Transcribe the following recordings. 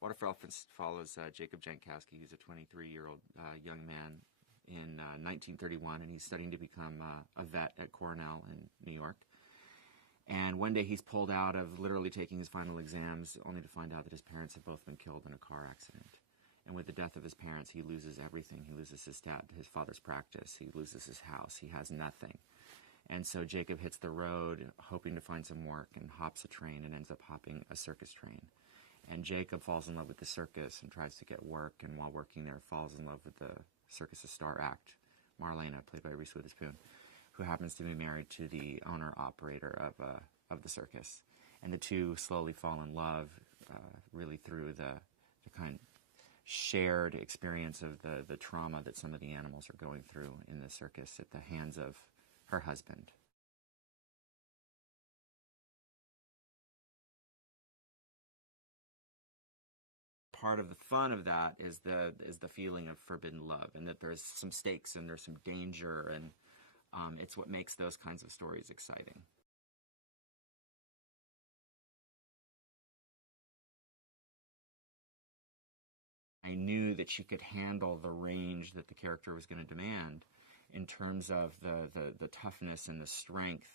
Water for Elephants follows Jacob Jankowski, who's a 23-year-old young man in 1931, and he's studying to become a vet at Cornell in New York. And one day he's pulled out of literally taking his final exams, only to find out that his parents have both been killed in a car accident. And with the death of his parents, he loses everything. He loses his father's practice. He loses his house. He has nothing. And so Jacob hits the road, hoping to find some work, and hops a train and ends up hopping a circus train. And Jacob falls in love with the circus and tries to get work, and while working there, falls in love with the circus's star act, Marlena, played by Reese Witherspoon, who happens to be married to the owner-operator of the circus. And the two slowly fall in love, really through the kind of shared experience of the trauma that some of the animals are going through in the circus at the hands of her husband. Part of the fun of that is the feeling of forbidden love, and that there's some stakes and there's some danger, and it's what makes those kinds of stories exciting. I knew that she could handle the range that the character was going to demand in terms of the toughness and the strength,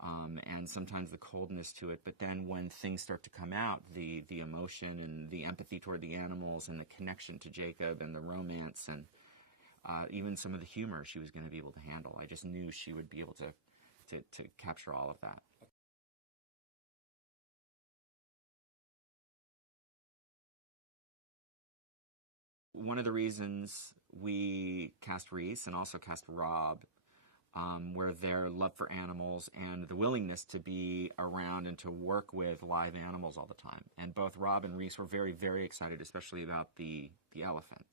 and sometimes the coldness to it. But then when things start to come out, the emotion and the empathy toward the animals and the connection to Jacob and the romance and even some of the humor she was going to be able to handle. I just knew she would be able to capture all of that. One of the reasons we cast Reese and also cast Rob were their love for animals and the willingness to be around and to work with live animals all the time. And both Rob and Reese were very, very excited, especially about the elephant.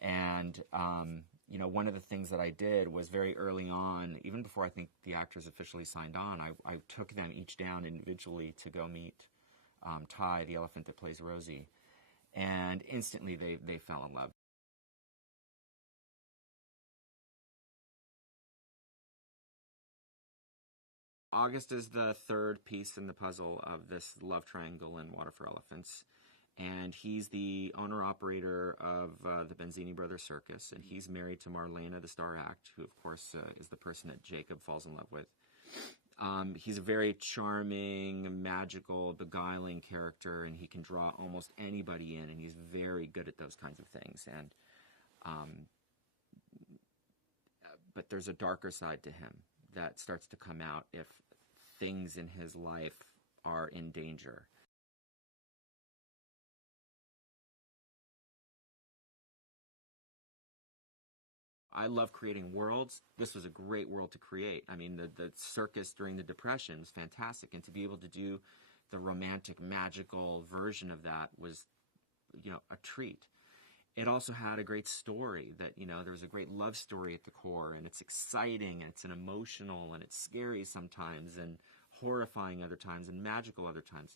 And one of the things that I did was very early on, even before I think the actors officially signed on, I took them each down individually to go meet Ty, the elephant that plays Rosie. And instantly they fell in love. August is the third piece in the puzzle of this love triangle in Water for Elephants. And he's the owner-operator of the Benzini Brothers Circus, and he's married to Marlena, the star act, who, of course, is the person that Jacob falls in love with. He's a very charming, magical, beguiling character, and he can draw almost anybody in, and he's very good at those kinds of things. And but there's a darker side to him that starts to come out if things in his life are in danger. I love creating worlds. This was a great world to create. I mean, the circus during the Depression was fantastic, and to be able to do the romantic, magical version of that was, a treat. It also had a great story that, there was a great love story at the core, and it's exciting, and it's an emotional, and it's scary sometimes, and horrifying other times, and magical other times.